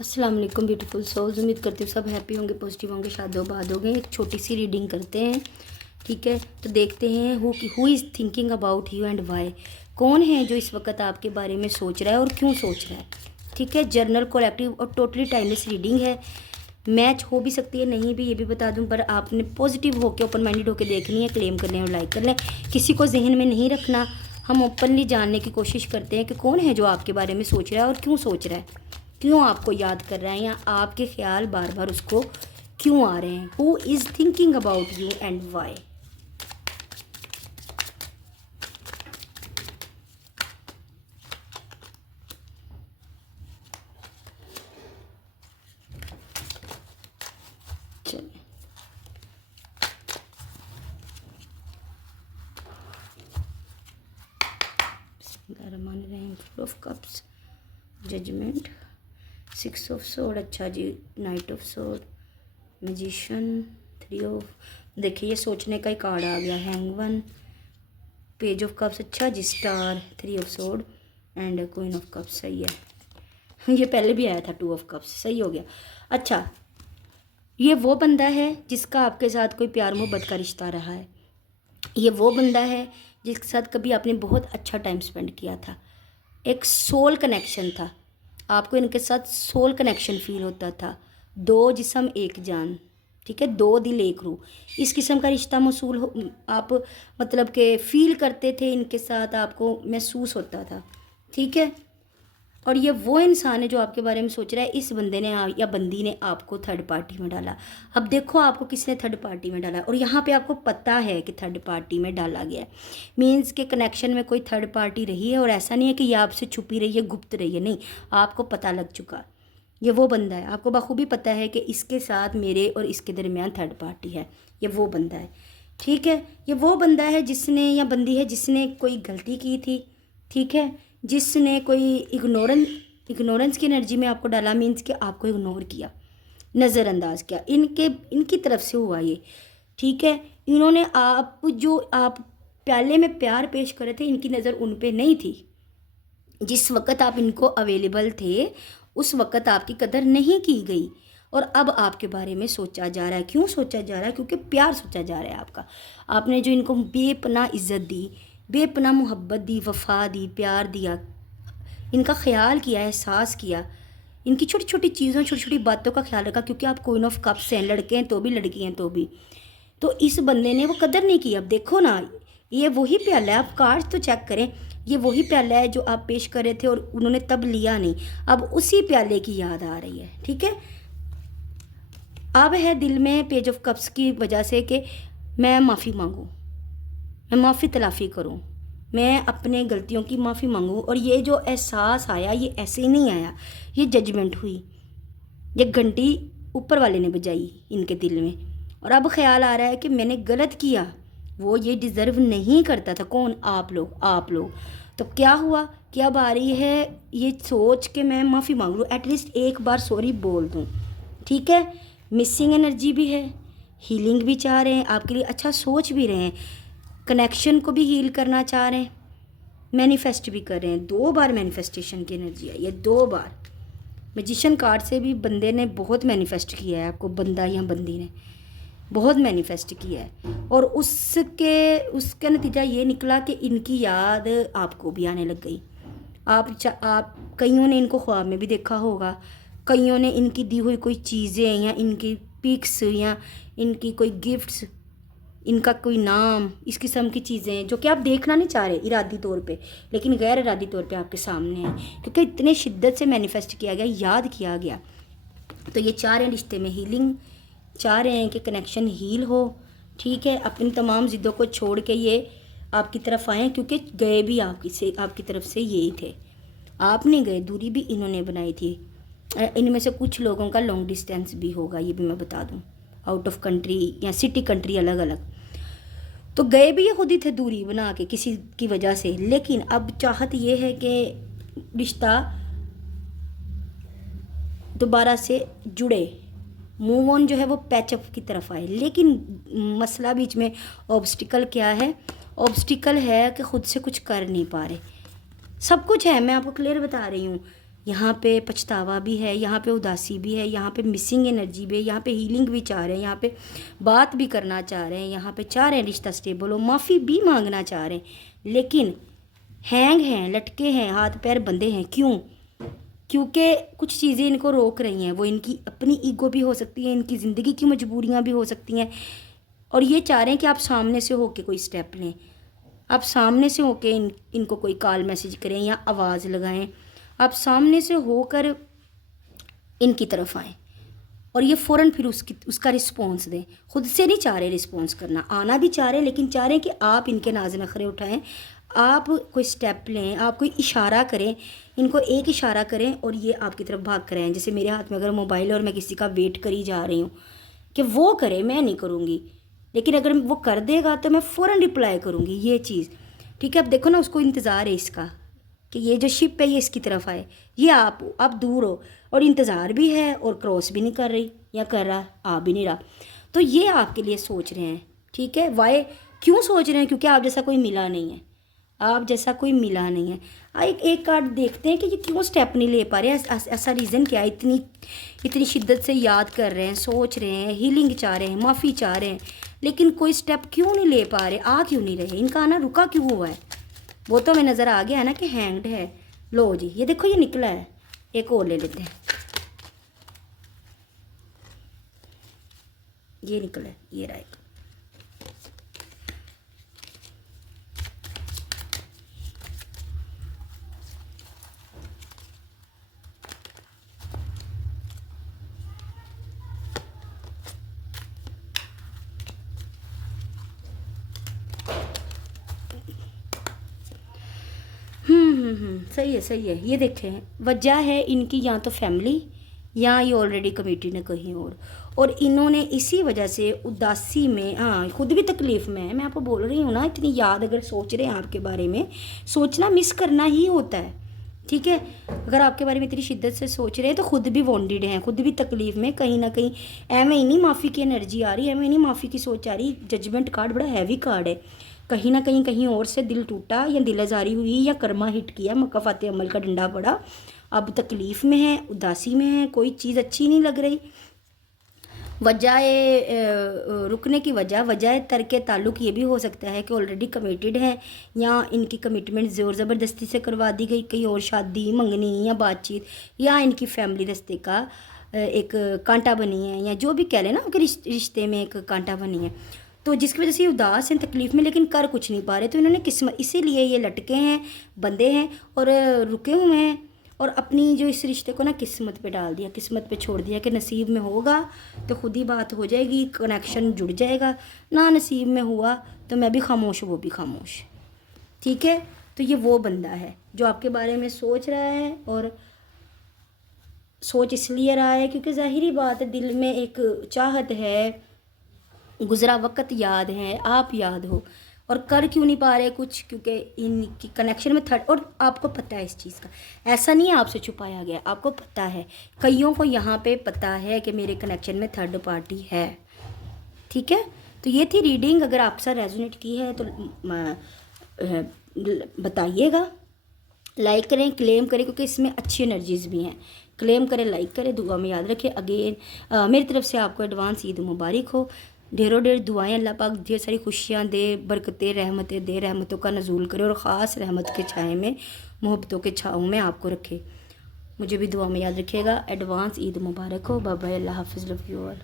अस्सलाम वालेकुम beautiful souls. उम्मीद करती हूँ सब हैप्पी होंगे, पॉजिटिव होंगे, शादोबाद होंगे। एक छोटी सी रीडिंग करते हैं, ठीक है। तो देखते हैं who is thinking about you and why. कौन है जो इस वक्त आपके बारे में सोच रहा है और क्यों सोच रहा है, ठीक है। जर्नल कलेक्टिव और टोटली टाइमलेस रीडिंग है। मैच हो भी सकती है, नहीं भी, ये भी बता दूं, पर आपने पॉजिटिव होकर ओपन माइंडेड होकर देखनी है। क्लेम कर लें और लाइक कर लें, किसी को जहन में नहीं रखना। हम ओपनली जानने की कोशिश करते हैं कि कौन है जो आपके बारे में सोच रहा है और क्यों सोच रहा है, क्यों आपको याद कर रहा है, या आपके ख्याल बार बार उसको क्यों आ रहे हैं। Who is thinking about you and why. चलिए, full of cups, judgement, 6 of sword, अच्छा जी, knight of sword, magician, 3 of, देखिए ये सोचने का ही कार्ड आ गया, हैंगवन, पेज ऑफ कप्स, अच्छा जी, star, 3 of sword and queen of cups. सही है, ये पहले भी आया था, 2 ऑफ कप्स, सही हो गया। अच्छा, ये वो बंदा है जिसका आपके साथ कोई प्यार मोहब्बत का रिश्ता रहा है। ये वो बंदा है जिसके साथ कभी आपने बहुत अच्छा टाइम स्पेंड किया था, एक सोल कनेक्शन था। आपको इनके साथ सोल कनेक्शन फील होता था। 2 जिस्म एक जान, ठीक है, 2 दिल एक रूह, इस किस्म का रिश्ता मौसूल हो, आप मतलब के फील करते थे, इनके साथ आपको महसूस होता था, ठीक है। और ये वो इंसान है जो आपके बारे में सोच रहा है। इस बंदे ने या बंदी ने आपको थर्ड पार्टी में डाला। अब देखो आपको किसने थर्ड पार्टी में डाला, और यहाँ पे आपको पता है कि थर्ड पार्टी में डाला गया है। मीन्स के कनेक्शन में कोई थर्ड पार्टी रही है, और ऐसा नहीं है कि ये आपसे छुपी रही है, गुप्त रही है, नहीं, आपको पता लग चुका। ये वो बंदा है, आपको बखूबी पता है कि इसके साथ मेरे और इसके दरमियान थर्ड पार्टी है। ये वो बंदा है, ठीक है। ये वो बंदा है जिसने, या बंदी है जिसने कोई गलती की थी, ठीक है, जिसने कोई इग्नोरेंस की एनर्जी में आपको डाला। मीन्स कि आपको इग्नोर किया, नज़रअंदाज किया, इनकी तरफ से हुआ ये, ठीक है। इन्होंने आप प्याले में प्यार पेश करे थे, इनकी नज़र उन पे नहीं थी। जिस वक़्त आप इनको अवेलेबल थे उस वक़्त आपकी कदर नहीं की गई, और अब आपके बारे में सोचा जा रहा है। क्यों सोचा जा रहा है? क्योंकि प्यार सोचा जा रहा है आपका। आपने जो इनको बेपनाह इज़्ज़त दी, बेपनाह मोहब्बत दी, वफ़ा दी, प्यार दिया, इनका ख्याल किया, एहसास किया, इनकी छोटी छोटी चीज़ों, छोटी छोटी बातों का ख्याल रखा, क्योंकि आप क्वीन ऑफ कप्स हैं, लड़के हैं तो भी, लड़की हैं तो भी। तो इस बंदे ने वो कदर नहीं की। अब देखो ना, ये वही प्याला है, आप कार्ड तो चेक करें, ये वही प्याला है जो आप पेश कर रहे थे और उन्होंने तब लिया नहीं। अब उसी प्याले की याद आ रही है, ठीक है। अब है दिल में पेज ऑफ कप्स की वजह से कि मैं माफ़ी मांगूँ, मैं माफ़ी तलाफ़ी करूँ, मैं अपने गलतियों की माफ़ी मांगूँ। और ये जो एहसास आया, ये ऐसे ही नहीं आया, ये जजमेंट हुई, ये घंटी ऊपर वाले ने बजाई इनके दिल में। और अब ख्याल आ रहा है कि मैंने गलत किया, वो ये डिज़र्व नहीं करता था। कौन? आप लोग। तो क्या हुआ कि अब आ रही है ये सोच के मैं माफ़ी मांग लूँ, एटलीस्ट एक बार सॉरी बोल दूँ, ठीक है। मिसिंग एनर्जी भी है, हीलिंग भी चाह रहे हैं आपके लिए, अच्छा सोच भी रहे हैं, कनेक्शन को भी हील करना चाह रहे हैं, मैनिफेस्ट भी कर रहे हैं। 2 बार मैनिफेस्टेशन की एनर्जी है, ये 2 बार। मैजिशियन कार्ड से भी बंदे ने बहुत मैनिफेस्ट किया है आपको, बंदा या बंदी ने बहुत मैनिफेस्ट किया है, और उसका नतीजा ये निकला कि इनकी याद आपको भी आने लग गई। आप कईयों ने इनको ख्वाब में भी देखा होगा, कईयों ने इनकी दी हुई कोई चीज़ें, या इनकी पिक्स, या इनकी कोई गिफ्ट्स, इनका कोई नाम, इस किस्म की चीज़ें जो कि आप देखना नहीं चाह रहे इरादी तौर पे, लेकिन गैर इरादी तौर पे आपके सामने है, क्योंकि इतने शिद्दत से मैनिफेस्ट किया गया, याद किया गया। तो ये चाह रहे हैं रिश्ते में हीलिंग, चाह रहे हैं कि कनेक्शन हील हो, ठीक है। अपनी तमाम ज़िद्दों को छोड़ के ये आपकी तरफ आए, क्योंकि गए भी आपकी तरफ से यही थे, आप नहीं गए, दूरी भी इन्होंने बनाई थी। इनमें से कुछ लोगों का लॉन्ग डिस्टेंस भी होगा, ये भी मैं बता दूं, आउट ऑफ कंट्री या सिटी कंट्री अलग अलग। तो गए भी ये खुद ही थे दूरी बना के किसी की वजह से, लेकिन अब चाहत ये है कि रिश्ता दोबारा से जुड़े, मूव ऑन जो है वो पैचअप की तरफ आए। लेकिन मसला बीच में ऑब्स्टिकल क्या है? ऑब्स्टिकल है कि खुद से कुछ कर नहीं पा रहे। सब कुछ है, मैं आपको क्लियर बता रही हूँ, यहाँ पे पछतावा भी है, यहाँ पे उदासी भी है, यहाँ पे मिसिंग एनर्जी भी है, यहाँ पे हीलिंग भी चाह रहे हैं, यहाँ पे बात भी करना चाह रहे हैं, यहाँ पे चाह रहे हैं रिश्ता स्टेबल हो, माफ़ी भी मांगना चाह रहे हैं, लेकिन हैंग हैं, लटके हैं, हाथ पैर बंधे हैं। क्यों? क्योंकि कुछ चीज़ें इनको रोक रही हैं। वो इनकी अपनी ईगो भी हो सकती है, इनकी ज़िंदगी की मजबूरियाँ भी हो सकती हैं, और ये चाह रहे हैं कि आप सामने से होके कोई स्टेप लें, आप सामने से होके इनको कोई कॉल मैसेज करें या आवाज़ लगाएं, आप सामने से होकर इनकी तरफ आएँ और ये फ़ौरन फिर उसका रिस्पॉन्स दें। खुद से नहीं चाह रहे रिस्पॉन्स करना, आना भी चाह रहे हैं, लेकिन चाह रहे हैं कि आप इनके नाज़ नखरे उठाएं, आप कोई स्टेप लें, आप कोई इशारा करें, इनको एक इशारा करें और ये आपकी तरफ भाग कर आएँ। जैसे मेरे हाथ में अगर मोबाइल है और मैं किसी का वेट करी जा रही हूँ कि वो करे, मैं नहीं करूँगी, लेकिन अगर वो कर देगा तो मैं फ़ौरन रिप्लाई करूँगी, ये चीज़। ठीक है, अब देखो ना, उसको इंतज़ार है इसका कि ये जो शिप है ये इसकी तरफ आए, ये आप दूर हो और इंतज़ार भी है और क्रॉस भी नहीं कर रही या कर रहा, आ भी नहीं रहा, तो ये आपके लिए सोच रहे हैं। ठीक है, वाई क्यों सोच रहे हैं? क्योंकि आप जैसा कोई मिला नहीं है, आप जैसा कोई मिला नहीं है। एक कार्ड देखते हैं कि ये क्यों स्टेप नहीं ले पा रहे हैं, ऐसा रीज़न क्या है? इतनी शिद्दत से याद कर रहे हैं, सोच रहे हैं, हीलिंग चाह रहे हैं, माफ़ी चाह रहे हैं, लेकिन कोई स्टेप क्यों नहीं ले पा रहे, आ क्यों नहीं रहे? इनका आना रुका क्यों हुआ है? वो तो हमें नज़र आ गया है ना कि हैंग्ड है। लो जी, ये देखो ये निकला है, एक और ले लेते हैं। ये निकला है, ये रहा एक। सही है, सही है। ये देखें, वजह है इनकी या तो फैमिली या ये ऑलरेडी कमिटेड है कहीं और इन्होंने इसी वजह से उदासी में, हाँ, खुद भी तकलीफ़ में है। मैं आपको बोल रही हूँ ना, इतनी याद अगर सोच रहे हैं आपके बारे में, सोचना मिस करना ही होता है। ठीक है, अगर आपके बारे में इतनी शिद्दत से सोच रहे हैं तो खुद भी वॉन्डेड हैं, खुद भी तकलीफ़ में कहीं ना कहीं। एवं ही नहीं माफ़ी की एनर्जी आ रही, एवं ही नहीं माफ़ी की सोच आ रही। जजमेंट कार्ड बड़ा हैवी कार्ड है। कहीं ना कहीं कहीं और से दिल टूटा या दिल आज़ारी हुई या कर्मा हिट किया, मक्का फाते अमल का डंडा पड़ा, अब तकलीफ़ में है, उदासी में है, कोई चीज़ अच्छी नहीं लग रही। वजह रुकने की वजह तर्क ताल्लुक़ ये भी हो सकता है कि ऑलरेडी कमिटेड हैं या इनकी कमिटमेंट ज़ोर ज़बरदस्ती से करवा दी गई, कहीं और शादी मंगनी या बातचीत, या इनकी फैमिली रिश्ते का एक कांटा बनी है, या जो भी कह लें ना, उनके रिश्ते में एक कांटा बनी है, तो जिसकी वजह से ये उदास हैं, तकलीफ़ में, लेकिन कर कुछ नहीं पा रहे। तो इन्होंने किस्मत, इसीलिए ये लटके हैं, बंधे हैं और रुके हुए हैं, और अपनी जो इस रिश्ते को ना किस्मत पे डाल दिया, किस्मत पे छोड़ दिया कि नसीब में होगा तो खुद ही बात हो जाएगी, कनेक्शन जुड़ जाएगा, ना नसीब में हुआ तो मैं भी खामोश, वो भी खामोश। ठीक है, तो ये वो बंदा है जो आपके बारे में सोच रहा है, और सोच इसलिए रहा है क्योंकि ज़ाहिरी बात है, दिल में एक चाहत है, गुज़रा वक़्त याद है, आप याद हो, और कर क्यों नहीं पा रहे कुछ? क्योंकि इनकी कनेक्शन में थर्ड, और आपको पता है इस चीज़ का, ऐसा नहीं है आपसे छुपाया गया, आपको पता है, कईयों को यहाँ पे पता है कि मेरे कनेक्शन में थर्ड पार्टी है। ठीक है, तो ये थी रीडिंग। अगर आपके साथ रेजोनेट की है तो बताइएगा, लाइक करें, क्लेम करें, क्योंकि इसमें अच्छी एनर्जीज़ भी हैं। क्लेम करें, लाइक करें, दुआ में याद रखें। अगेन मेरी तरफ से आपको एडवांस ईद मुबारक हो। ढेरों ढेर दुआएं, अल्लाह पाक ढेर सारी खुशियाँ दे, बरकतें, रहमतें दे, रहमतों का नज़ूल करे, और ख़ास रहमत के छाए में, मोहब्बतों के छाँव में आपको रखे। मुझे भी दुआ में याद रखिएगा। एडवांस ईद मुबारक हो। बाय बाय, अल्लाह हाफ़िज़, लव यू ऑल।